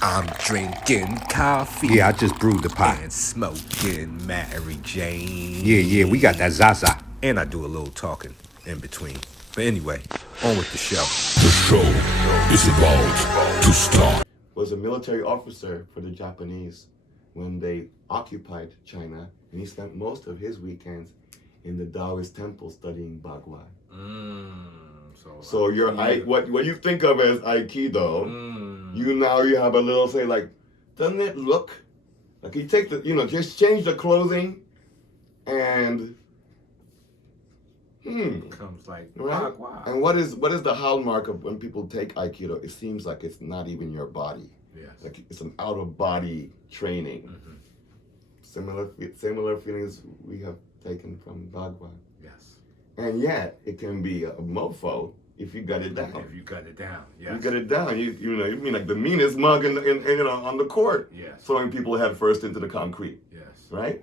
I'm drinking coffee. Yeah, I just brewed the pot. And smoking Mary Jane. Yeah, we got that Zaza. And I do a little talking in between. But anyway, on with the show. The show is about to start. Was a military officer for the Japanese when they occupied China, and he spent most of his weekends in the Taoist temple studying Bagua. So you're what you think of as Aikido, you have a little say like, doesn't it look like you take the just change the clothing and Comes like right? wow. And what is the hallmark of when people take Aikido? It seems like it's not even your body. Yes. Like it's an out of body training. Mm-hmm. Similar feelings we have taken from Bagua. Yes. And yet it can be a mofo if you got it down. If you got it down, yes. You got it down. You mean like the meanest mug in on the court. Yes. Throwing people head first into the concrete. Yes. Right?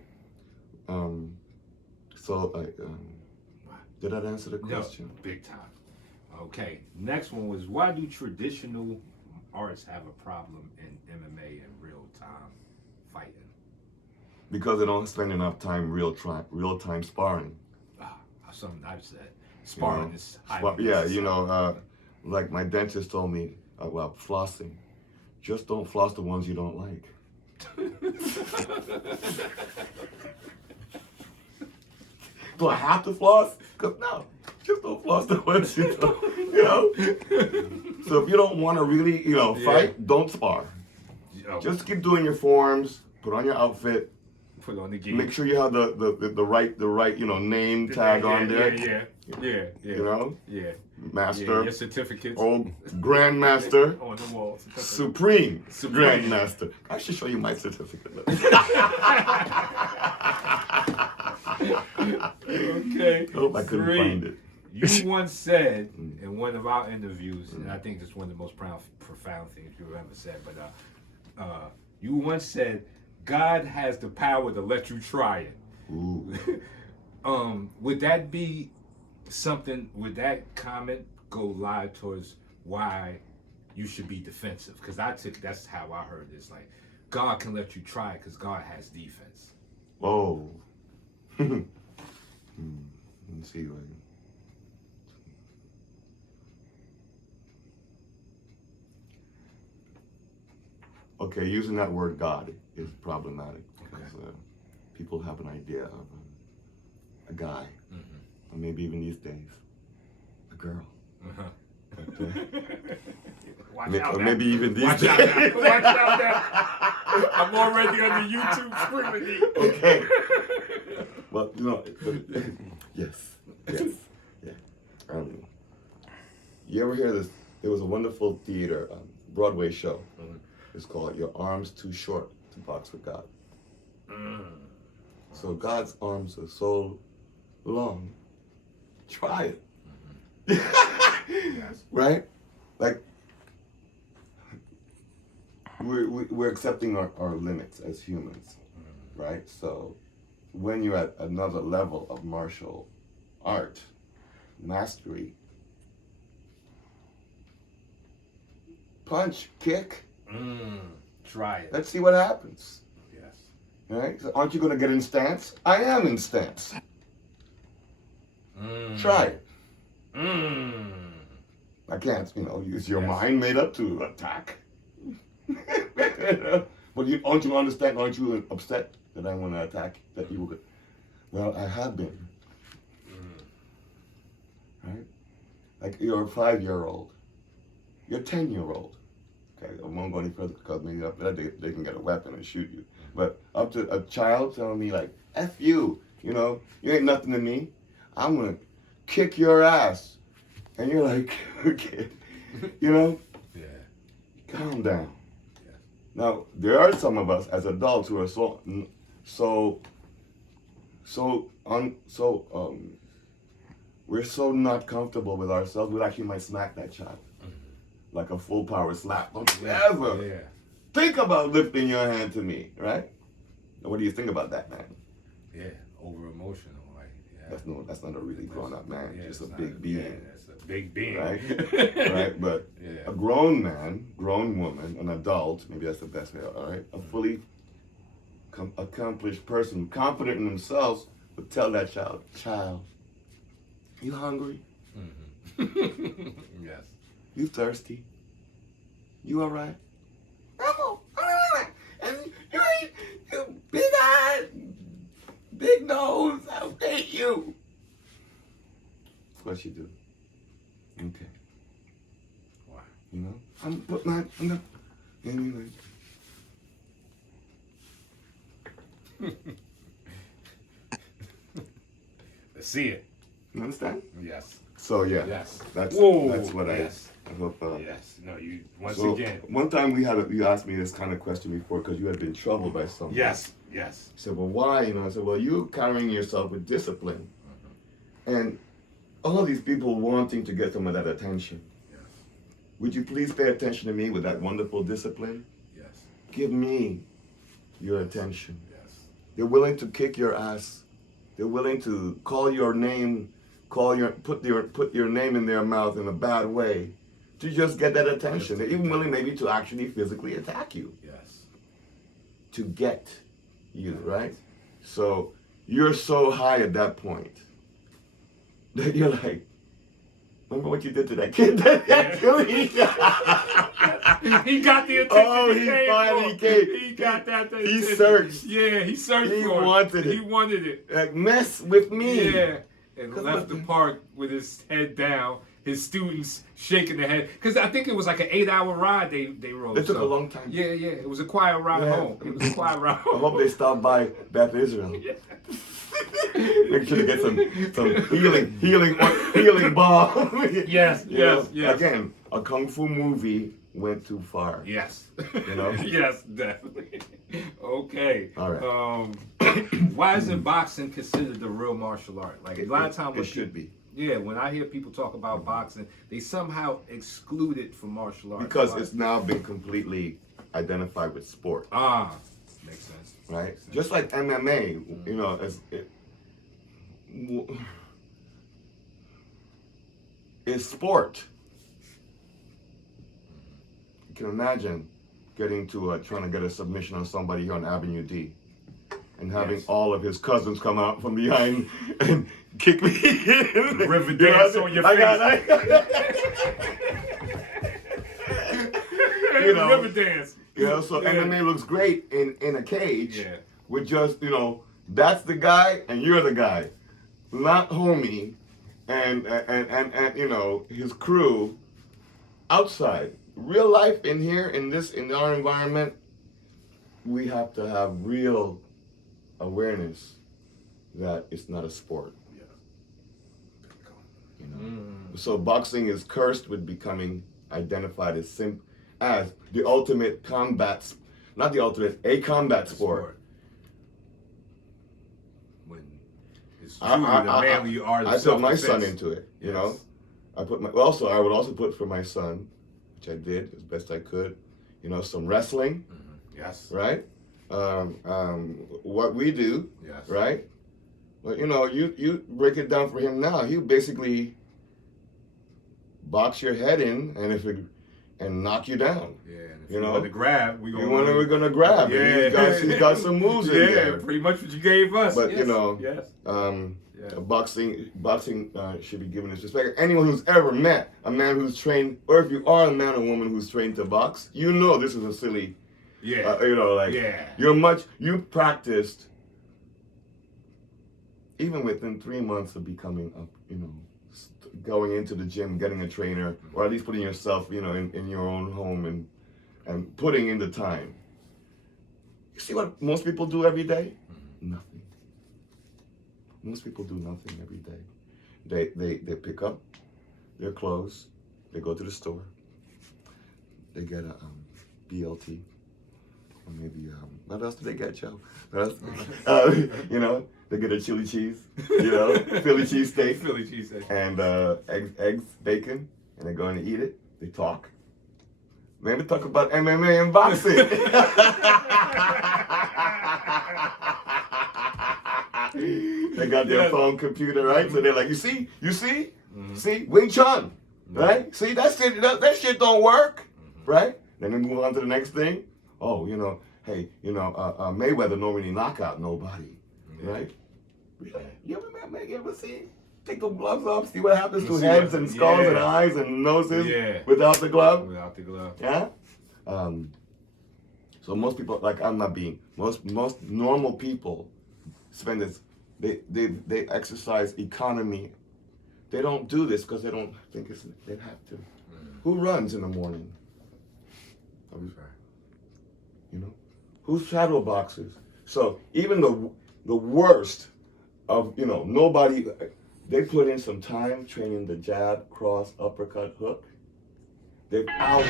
Did that answer the question? No, big time. Okay. Next one was, why do traditional arts have a problem in MMA and real time fighting? Because they don't spend enough time real time sparring. Something I've said. Sparring is like my dentist told me about flossing. Just don't floss the ones you don't like. Do I have to floss? Because no, just don't floss the ones you don't, So if you don't want to really, fight, don't spar. Just keep doing your forms, put on your outfit, put on the gi. Make sure you have the right name tag on there. Yeah. Yeah. Master. Your certificates. Oh, Grandmaster. On the wall. Supreme Grandmaster. I should show you my certificate. Okay. Hope I couldn't find it. You once said in one of our interviews, and I think this is one of the most profound things you've ever said, but you once said, God has the power to let you try it. Ooh. Would that be something, would that comment go live towards why you should be defensive? Because that's how I heard this. Like, God can let you try it because God has defense. Oh. Let's see. Okay, using that word God is problematic because people have an idea of a guy, or maybe even these days, a girl. Or maybe even these days. Watch out now. I'm already on the YouTube screaming. Okay. Well, yes. Yeah. You ever hear this? There was a wonderful theater, Broadway show. It's called Your Arms Too Short to Box with God. So God's arms are so long. Try it. Yes. Right? Like, we're accepting our limits as humans. Right? So when you're at another level of martial art, mastery, punch, kick, try it. let's see what happens. Yes. All right? So aren't you going to get in stance? I am in stance. Try it. I can't, use your mind made up to attack. But aren't you understand? Aren't you upset that I want to attack? That you would? Well, I have been. Right? Like you're a 5-year-old. You're a 10-year-old. Okay, I won't go any further because maybe after that they can get a weapon and shoot you. But up to a child telling me like, F you, you ain't nothing to me. I'm gonna kick your ass. And you're like, okay, Yeah. calm down. Yeah. Now, there are some of us as adults who are we're so not comfortable with ourselves, we actually might smack that child. Like a full power slap. Don't you ever think about lifting your hand to me, right? What do you think about that, man? Yeah, over emotional, right? Yeah. That's not a really grown up man. Yeah, just a it's big not- being. Yeah, that's a big being. Right? Right? But Yeah. a grown man, grown woman, an adult, maybe that's the best way, all right? A fully accomplished person, confident in themselves, would tell that child, you hungry? Yes. You thirsty? You all right? No, and you big eyes, big nose, I hate you. That's what you do. Okay. Wow. You know? I'm not, anyway. Let's see it. You understand? Yes. So yeah, Yes. that's what Yes. I hope. Yes. No, you once So again. one time you asked me this kind of question before because you had been troubled by someone. Yes. Yes. I said, well, why? You know, I said, well, you carrying yourself with discipline, and all these people wanting to get some of that attention. Yes. Would you please pay attention to me with that wonderful discipline? Yes. Give me your attention. Yes. They're willing to kick your ass. They're willing to call your name, put your name in their mouth in a bad way, to just get that attention. They're even willing maybe to actually physically attack you. Yes. To get you, right? So you're so high at that point that you're like, remember what you did to that kid? Actually, He got the attention. Oh, he finally came. came. He got that. He attention. searched. Yeah, he searched He for wanted it. He wanted it. like mess with me. Yeah, and left the park with his head down. His students shaking their head because I think it was like an 8-hour ride they rode. It took a long time. Yeah, yeah. It was a quiet ride Yeah. home. It was a quiet ride I home. hope they stop by Beth Israel. Make sure to get some healing balm. Yes, You know? yes, yes. Again, a kung fu movie went too far. Yes. You know? Yes, definitely. Okay. All right. Why isn't boxing considered the real martial art? Like a lot of times, it should be. Yeah, when I hear people talk about boxing, they somehow exclude it from martial arts. Because Why? it's now been completely identified with sport. Makes sense. Right? Makes sense. Just like MMA, you know, it's sport. You can imagine getting to trying to get a submission on somebody here on Avenue D, and having Yes. all of his cousins come out from behind and kick me in. River dance on your face. You know. River dance. You know, so Yeah. MMA looks great in a cage. Yeah. With just, you know, that's the guy and you're the guy, not homie and you know, his crew outside. Real life in here, in our environment, we have to have real awareness that it's not a sport. Yeah. You know? So boxing is cursed with becoming identified as the ultimate combat, not the ultimate, a combat sport. When it's truly the manly art of I put my self-defense. son into it, you know. I would also put for my son, which I did as best I could, you know, some wrestling, Yes. right? What we do, Yes. right? But you know, you break it down for him now. He basically box your head in, and knock you down. Yeah. And if You you know? want to grab, we're gonna grab. Yeah. And he's got some moves in Yeah, there. pretty much what you gave us. But, yes. you know, Yes. Yeah. Boxing should be given its respect. Anyone who's ever met a man who's trained, or if you are a man or woman who's trained to box, you know this is a silly, Yeah. you know, like Yeah. you practiced even within 3 months of becoming you know, going into the gym, getting a trainer, or at least putting yourself, you know, in your own home and putting in the time. You see what most people do every day? Nothing. Most people do nothing every day. They pick up their clothes, they go to the store, they get a BLT, or maybe what else do they get, Joe? You know, they get a chili cheese, you know, Philly cheese steak, Philly cheesesteak. and eggs, bacon, and they're going to eat it. They talk. Maybe talk about MMA and boxing. They got their phone, computer, right? So they're like, you see, See, Wing Chun, right? See, that shit don't work, right? Then we move on to the next thing. Oh, hey, Mayweather don't really knock out nobody, right? You ever see? Take the gloves off, see what happens to heads and skulls and eyes and noses without the glove? Without the glove. Yeah? So most people, like I'm not being, most normal people spend this, they exercise economy. They don't do this because they don't think they have to. Who runs in the morning? Who shadow boxes? So even the worst of, nobody, they put in some time training the jab, cross, uppercut, hook. They've out